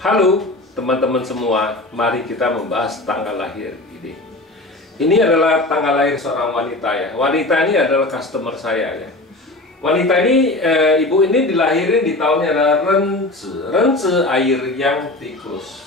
Halo teman-teman semua, mari kita membahas tanggal lahir ini. Ini adalah tanggal lahir seorang wanita ya. Wanita ini adalah customer saya ya. Wanita ini, ibu ini dilahirin di tahunnya adalah Renzi air yang tikus.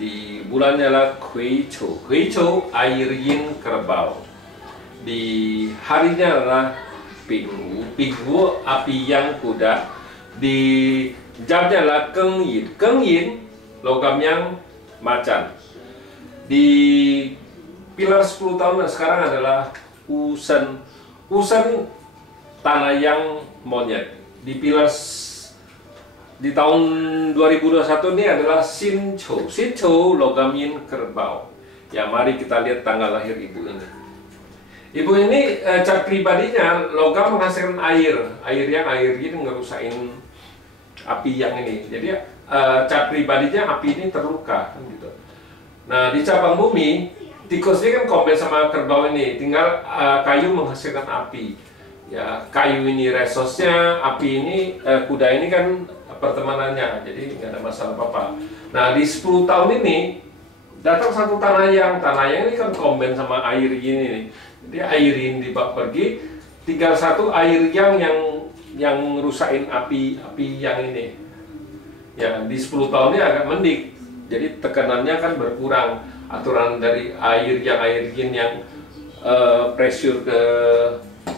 Di bulannya adalah Huichou air yin kerbau. Di harinya adalah Pingwu api yang kuda. Di jamnya adalah Gengyin logam yang macan. Di pilar 10 tahun sekarang adalah Usen tanah yang monyet. Di pilar di tahun 2021 ini adalah Sinchou logam yin kerbau. Ya, mari kita lihat tanggal lahir ibu ini. Ibu ini cat pribadinya logam menghasilkan air yin ngerusain api yang ini. Jadi cat pribadinya api ini terluka kan gitu. Nah, di cabang bumi tikus ini kan kombin sama kerbau ini, tinggal kayu menghasilkan api. Ya, kayu ini resosnya, api ini kuda ini kan pertemanannya, jadi nggak ada masalah apa-apa. Nah, di 10 tahun ini datang satu tanah yang ini kan kombin sama air ini nih. Jadi air ini dibawa pergi, tinggal satu air yang rusakin api yang ini. Ya, di 10 tahun ini agak mending, jadi tekanannya kan berkurang. Aturan dari air yin yang pressure ke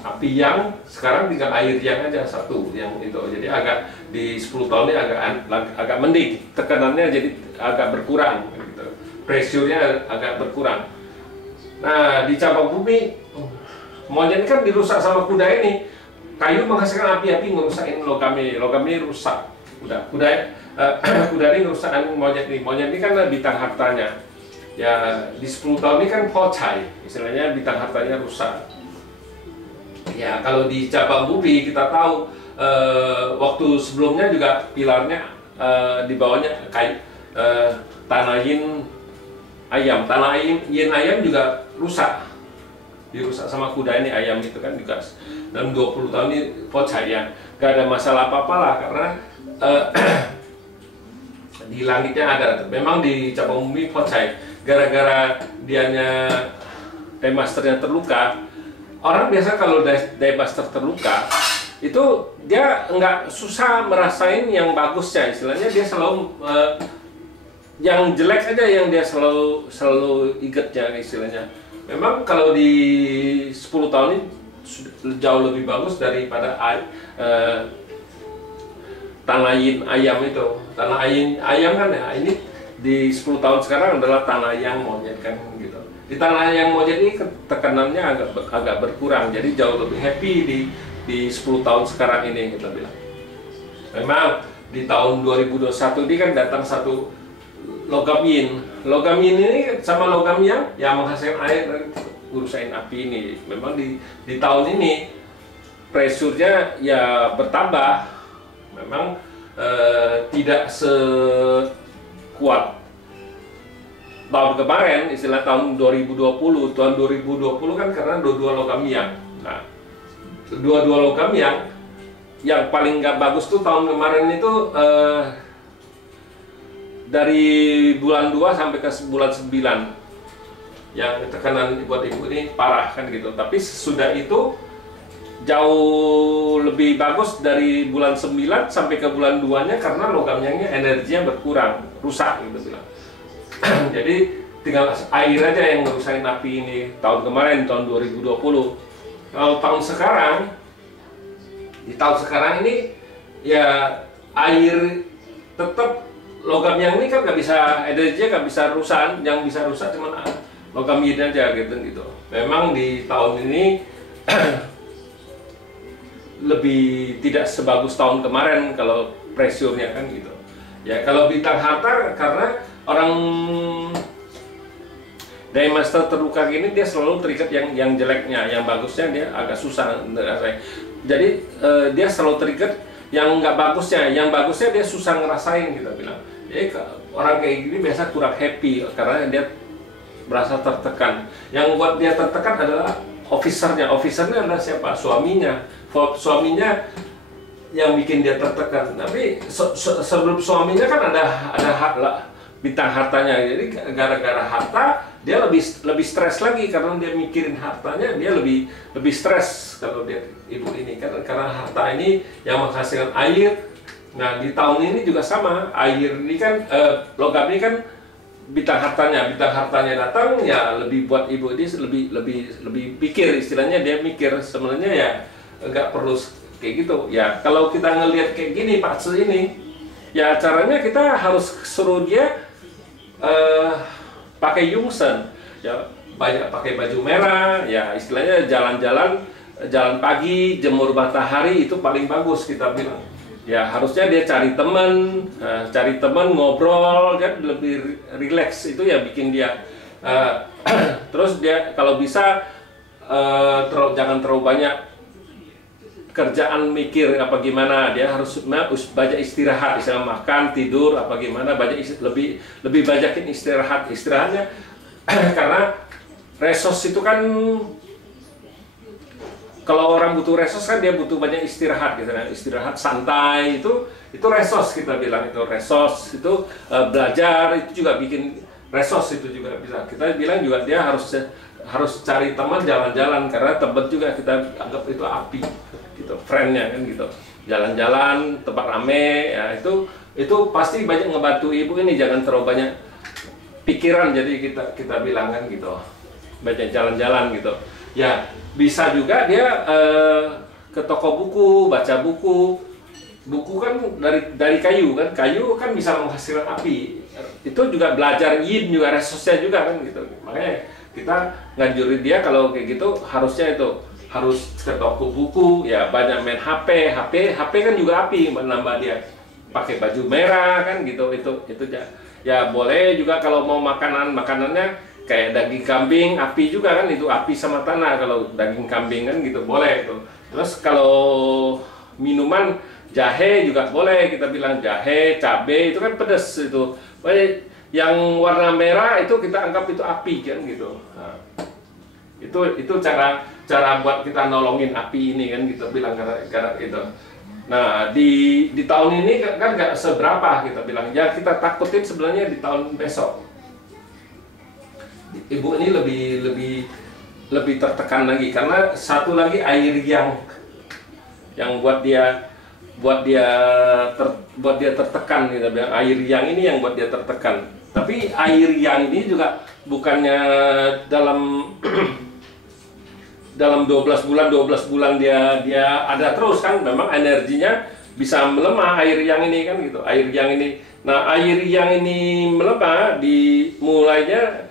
api yang, sekarang tinggal air yang aja satu yang itu. Jadi agak di 10 tahun ini agak mending, tekanannya jadi agak berkurang gitu. Pressure-nya agak berkurang. Nah, di cabang bumi monyet kan dirusak sama kuda ini. Kayu menghasilkan api ngerusakin logam ini rusak. Kuda ini ngerusakin monyet ini kan bintang hartanya. Ya, di 10 tahun ini kan pocai, istilahnya bintang hartanya rusak. Ya, kalau di cabang bumi kita tahu waktu sebelumnya juga pilarnya di bawahnya kayu tanah yin ayam juga rusak, dirusak sama kuda ini ayam itu kan juga dalam 20 tahun ini pocai ya. Gak ada masalah apa-apa lah karena di langitnya ada, memang di cabang bumi pocai gara-gara dianya Daymasternya terluka. Orang biasa kalau Daymaster terluka itu dia nggak susah merasain yang bagusnya, istilahnya dia selalu yang jelek aja yang dia selalu ingetnya istilahnya. Memang kalau di 10 tahun ini jauh lebih bagus daripada tanah yin ayam itu. Tanah yin ayam kan ya, ini di 10 tahun sekarang adalah tanah yang monyet kan gitu. Di tanah yang monyet ini tekanannya agak berkurang, jadi jauh lebih happy di 10 tahun sekarang ini kita bilang. Memang di tahun 2021 ini kan datang satu logam yin. Logam yin ini sama logam yang menghasilkan air urusain api ini. Memang di tahun ini pressure-nya ya bertambah. Memang tidak sekuat tahun kemarin, istilah tahun 2020. Tahun 2020 kan karena dua logam yang. Nah, dua logam yang paling nggak bagus tuh tahun kemarin itu dari bulan 2 sampai ke bulan 9 yang tekanan buat ibu ini parah kan gitu. Tapi sudah itu jauh lebih bagus dari bulan 9 sampai ke bulan 2-nya karena logamnya energinya berkurang, rusak gitu bilang. Jadi tinggal air aja yang ngerusain api ini tahun kemarin, tahun 2020. Kalau tahun sekarang, di tahun sekarang ini ya air tetap, logam yang ini kan nggak bisa, energinya nggak bisa rusak, yang bisa rusak cuma logam yin aja gitu. Memang di tahun ini lebih tidak sebagus tahun kemarin kalau pressure-nya kan gitu. Ya, kalau bintang harta karena orang Daymaster terluka gini dia selalu terikat yang jeleknya, yang bagusnya dia agak susah ngerasain. Jadi dia selalu terikat yang nggak bagusnya, yang bagusnya dia susah ngerasain kita bilang. Jadi orang kayak gini biasa kurang happy karena dia merasa tertekan. Yang buat dia tertekan adalah officernya adalah siapa? Suaminya yang bikin dia tertekan. Tapi sebelum suaminya kan ada bintang hartanya. Jadi gara-gara harta dia lebih stres lagi karena dia mikirin hartanya, dia lebih stres kalau dia ibu ini karena harta ini yang menghasilkan air. Nah di tahun ini juga sama, air ini kan logam ini kan bintang hartanya datang ya, lebih buat ibu ini lebih pikir, istilahnya dia mikir sebenarnya ya nggak perlu kayak gitu ya. Kalau kita ngelihat kayak gini Pak Su ini ya, caranya kita harus suruh dia pakai yungsen ya, banyak pakai baju merah ya, istilahnya jalan pagi, jemur matahari, itu paling bagus kita bilang ya. Harusnya dia cari teman ngobrol kan, lebih rileks, itu ya bikin dia terus dia kalau bisa jangan terlalu banyak kerjaan mikir apa gimana, dia harus banyak istirahat, misalnya makan, tidur apa gimana, lebih banyakin istirahatnya karena resos itu kan, kalau orang butuh resos kan dia butuh banyak istirahat gitu, istirahat santai, itu resos kita bilang, itu resos itu belajar itu juga bikin resos, itu juga bisa kita bilang juga. Dia harus cari teman jalan-jalan, karena teman juga kita anggap itu api gitu, friendnya kan gitu, jalan-jalan tempat rame ya, itu pasti banyak ngebantu ibu ini. Jangan terlalu banyak pikiran, jadi kita bilang kan gitu, banyak jalan-jalan gitu ya. Bisa juga dia ke toko buku, baca buku kan dari kayu kan bisa menghasilkan api. Itu juga belajar yin juga, resosnya juga kan gitu. Makanya kita ngajurin dia kalau kayak gitu, harusnya itu harus ke toko buku ya, banyak main HP kan juga api, menambah dia pakai baju merah kan gitu, itu ya. Boleh juga kalau mau makanannya kayak daging kambing, api juga kan, itu api sama tanah kalau daging kambing kan gitu, boleh itu. Terus kalau minuman jahe juga boleh, kita bilang jahe, cabai itu kan pedas itu. Yang warna merah itu kita anggap itu api kan gitu. Nah, itu cara buat kita nolongin api ini kan, kita bilang gara-gara itu. Nah di tahun ini kan nggak seberapa, kita bilang ya, kita takutin sebenarnya di tahun besok ibu ini lebih tertekan lagi, karena satu lagi air yang buat dia tertekan, kita bilang air yang ini yang buat dia tertekan. Tapi air yang ini juga bukannya dalam dalam 12 bulan dia ada terus kan, memang energinya bisa melemah air yang ini kan gitu, air yang ini. Nah air yang ini melemah dimulainya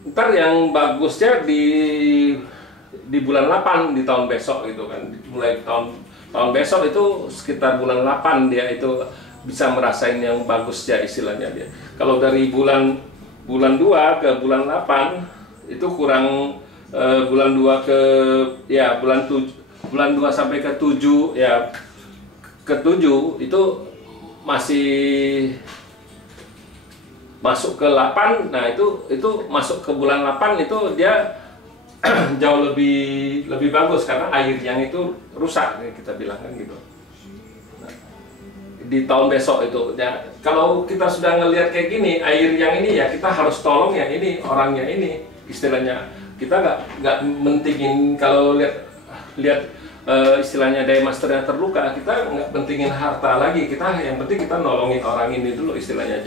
ntar yang bagusnya di bulan 8 di tahun besok gitu kan, mulai tahun besok itu sekitar bulan 8 dia itu bisa merasain yang bagus ya, istilahnya dia. Kalau dari bulan 2 ke bulan 8 itu kurang, bulan 2 ke ya bulan 2 sampai ke 7 ya, ke 7 itu masih masuk ke 8. Nah itu masuk ke bulan 8 itu dia jauh lebih bagus, karena air yang itu rusak kita bilang kan gitu. Nah, di tahun besok itu ya, kalau kita sudah ngelihat kayak gini air yang ini ya, kita harus tolong yang ini, orangnya ini, istilahnya kita nggak mentingin. Kalau lihat istilahnya Daya Masternya terluka, kita nggak pentingin harta lagi, kita yang penting kita nolongin orang ini dulu, istilahnya.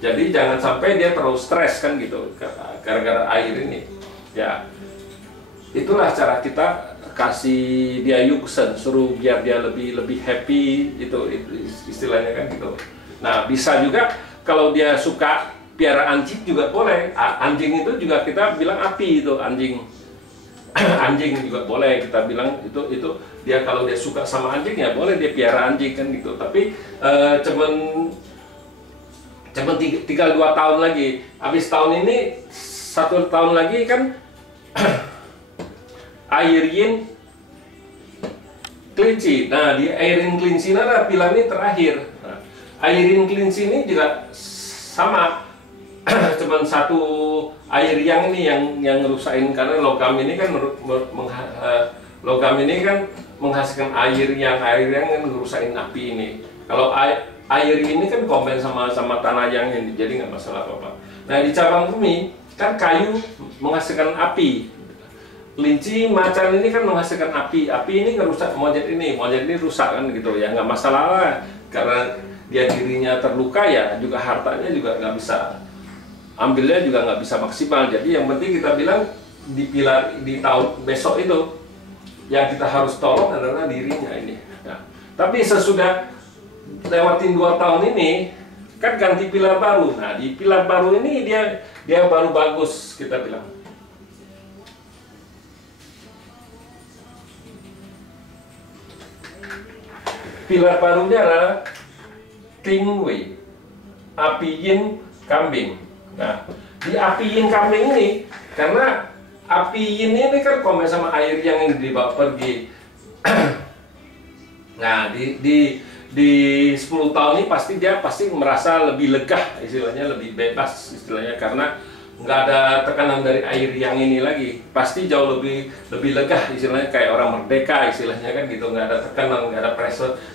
Jadi jangan sampai dia terlalu stres kan gitu gara-gara air ini ya. Itulah cara kita kasih dia yuksen, suruh biar dia lebih happy, itu istilahnya kan gitu. Nah bisa juga kalau dia suka piara anjing juga boleh. Anjing itu juga kita bilang api, itu anjing anjing juga boleh kita bilang, itu dia kalau dia suka sama anjing ya boleh dia piara anjing kan gitu. Tapi cuman tinggal 2 tahun lagi, habis tahun ini 1 tahun lagi kan air yin kelinci. Nah di air yin kelinci ada pilar ini terakhir. Nah, air yin kelinci ini juga sama, cuman satu air yang ini yang ngerusain, karena logam ini kan logam ini kan menghasilkan air yang kan ngerusain api ini. Kalau air ini kan kombin sama tanah yang ini, jadi nggak masalah apa-apa. Nah di cabang bumi kan kayu menghasilkan api, kelinci, macan ini kan menghasilkan api ini ngerusak monyet ini rusak kan gitu ya, nggak masalah lah, karena dia dirinya terluka ya juga hartanya juga nggak bisa, ambilnya juga nggak bisa maksimal. Jadi yang penting kita bilang di pilar di tahun besok itu yang kita harus tolong adalah dirinya ini. Nah, tapi sesudah lewatin 2 tahun ini kan ganti pilar baru. Nah di pilar baru ini dia baru bagus kita bilang. Pilar barunya adalah Ting Wei, api yin kambing. Nah, di api yin kambing ini, karena api yin ini kan komen sama air yang dibawa pergi. Nah, di 10 tahun ini dia pasti merasa lebih lega, istilahnya lebih bebas istilahnya, karena nggak ada tekanan dari air yang ini lagi, pasti jauh lebih lega istilahnya, kayak orang merdeka istilahnya kan gitu, nggak ada tekanan, nggak ada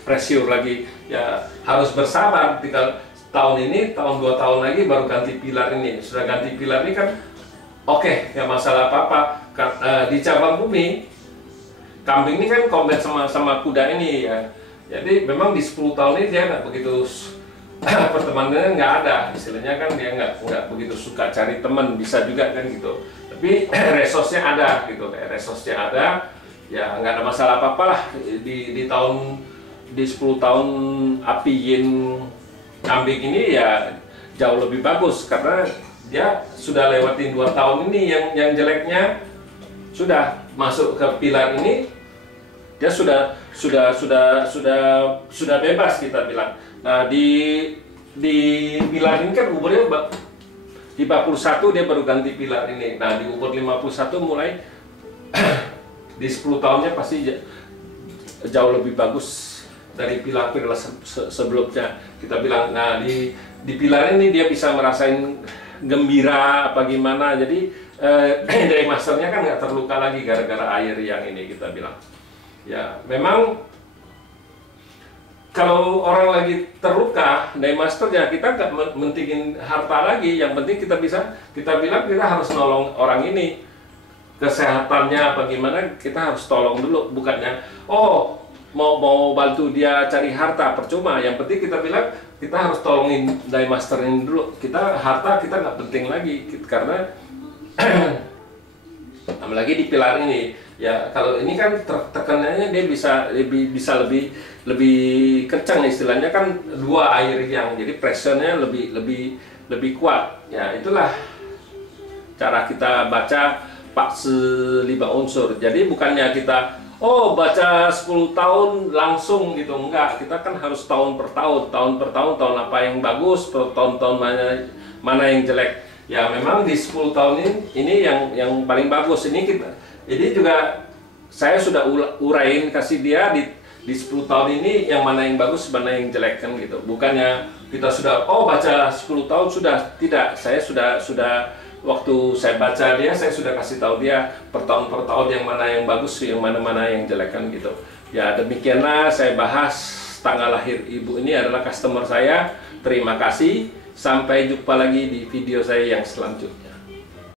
pressure lagi ya, harus bersabar. Tinggal tahun ini, tahun 2 tahun lagi baru ganti pilar ini. Sudah ganti pilar ini kan oke, nggak masalah apa-apa. Di cabang bumi kambing ini kan combat sama kuda ini ya, jadi memang di 10 tahun ini dia nggak begitu pertemanannya, nggak ada istilahnya kan, dia nggak begitu suka cari teman, bisa juga kan gitu, tapi resource-nya ada gitu, resource-nya ada ya, nggak ada masalah apa-apa lah. Di 10 tahun api yin kambing ini ya jauh lebih bagus, karena dia sudah lewatin 2 tahun ini yang jeleknya, sudah masuk ke pilar ini, dia sudah bebas kita bilang. Nah di pilar ini kan umurnya di 41 dia baru ganti pilar ini. Nah di umur 51 mulai di 10 tahunnya pasti jauh lebih bagus dari pilar-pilar sebelumnya kita bilang. Nah di pilar ini dia bisa merasain gembira apa gimana, jadi dari masternya kan nggak terluka lagi gara-gara air yang ini kita bilang. Ya memang kalau orang lagi terluka, dari master ya kita nggak mentingin harta lagi, yang penting kita bilang kita harus nolong orang ini, kesehatannya apa gimana kita harus tolong dulu, bukannya oh mau bantu dia cari harta percuma. Yang penting kita bilang kita harus tolongin dari master ini dulu, harta kita nggak penting lagi, karena apalagi di pilar ini ya, kalau ini kan tekanannya dia bisa lebih kencang istilahnya kan, 2 air yang, jadi pressure-nya lebih kuat ya. Itulah cara kita baca Pak Selima unsur. Jadi bukannya kita baca 10 tahun langsung gitu, enggak, kita kan harus tahun per tahun, tahun apa yang bagus, tahun mana yang jelek. Ya memang di 10 tahun ini yang paling bagus ini kita. Jadi juga saya sudah urain kasih dia di 10 tahun ini yang mana yang bagus, mana yang jelek kan gitu. Bukannya kita sudah baca 10 tahun sudah, tidak. Saya sudah waktu saya baca dia, saya sudah kasih tahu dia per tahun yang mana yang bagus, yang mana yang jelek kan gitu. Ya demikianlah saya bahas tanggal lahir ibu ini adalah customer saya. Terima kasih. Sampai jumpa lagi di video saya yang selanjutnya.